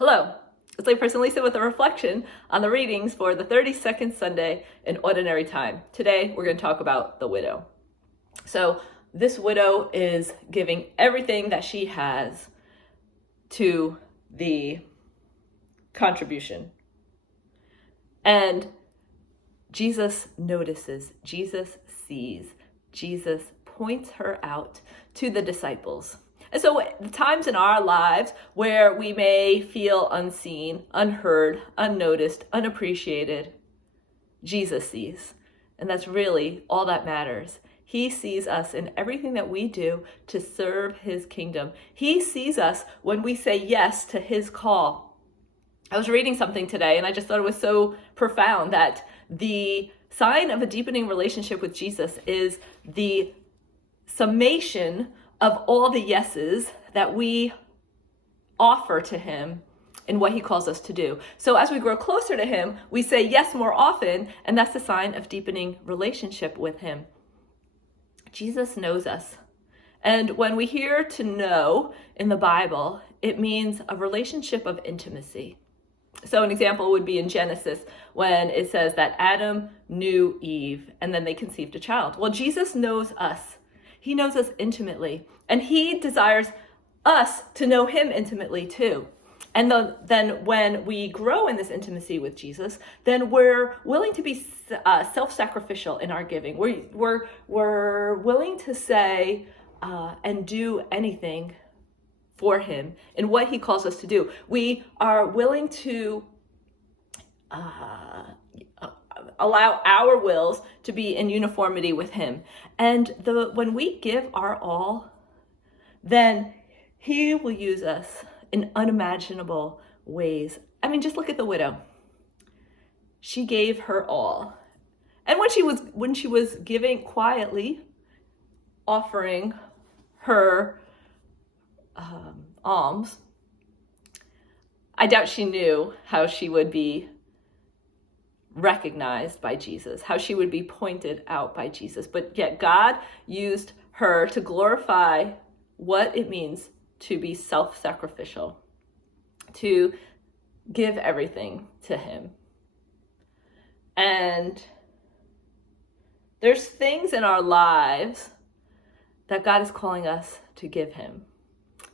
Hello, it's layperson Lisa with a reflection on the readings for the 32nd Sunday in Ordinary Time. Today we're going to talk about the widow. So this widow is giving everything that she has to the contribution. And Jesus notices, Jesus sees, Jesus points her out to the disciples. And so the times in our lives where we may feel unseen, unheard, unnoticed, unappreciated, Jesus sees. And that's really all that matters. He sees us in everything that we do to serve his kingdom. He sees us when we say yes to his call. I was reading something today and I just thought it was so profound that the sign of a deepening relationship with Jesus is the summation of all the yeses that we offer to him in what he calls us to do. So as we grow closer to him, we say yes more often, and that's the sign of deepening relationship with him. Jesus knows us. And when we hear to know in the Bible, it means a relationship of intimacy. So an example would be in Genesis when it says that Adam knew Eve and then they conceived a child. Well, Jesus knows us. He knows us intimately, and he desires us to know him intimately too. And then when we grow in this intimacy with Jesus, then we're willing to be self-sacrificial in our giving. We're willing to say and do anything for him in what he calls us to do. We are willing to allow our wills to be in uniformity with him. And when we give our all, then he will use us in unimaginable ways. I mean, just look at the widow. She gave her all. And when she was giving quietly, offering her alms, I doubt she knew how she would be recognized by Jesus, how she would be pointed out by Jesus. But yet God used her to glorify what it means to be self-sacrificial, to give everything to him. And there's things in our lives that God is calling us to give him.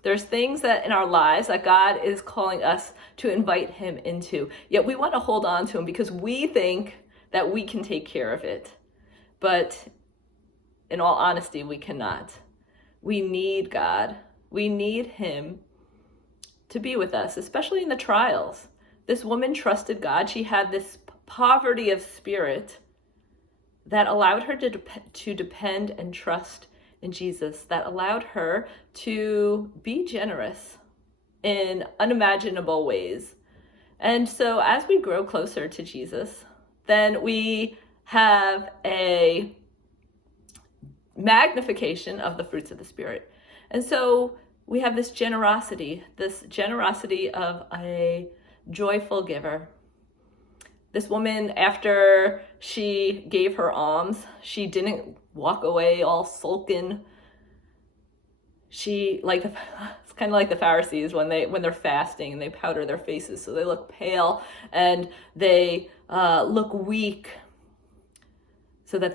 There's things that in our lives that God is calling us to invite him into. Yet we want to hold on to him because we think that we can take care of it. But in all honesty, we cannot. We need God. We need him to be with us, especially in the trials. This woman trusted God. She had this poverty of spirit that allowed her to depend and trust in Jesus, that allowed her to be generous in unimaginable ways. And so as we grow closer to Jesus, then we have a magnification of the fruits of the Spirit. And so we have this generosity of a joyful giver. This woman, after she gave her alms, she didn't walk away all sulking. It's kind of like the Pharisees when they're fasting and they powder their faces so they look pale and they look weak so that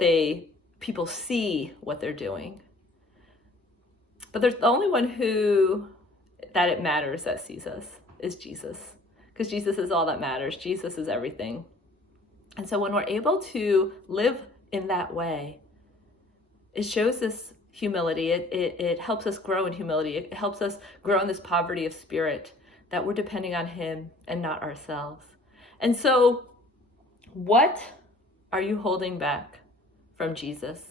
people see what they're doing. But there's the only one that it matters that sees us is Jesus, because Jesus is all that matters. Jesus is everything. And so when we're able to live in that way, it shows this humility. It helps us grow in humility. It helps us grow in this poverty of spirit, that we're depending on him and not ourselves. And so what are you holding back from Jesus?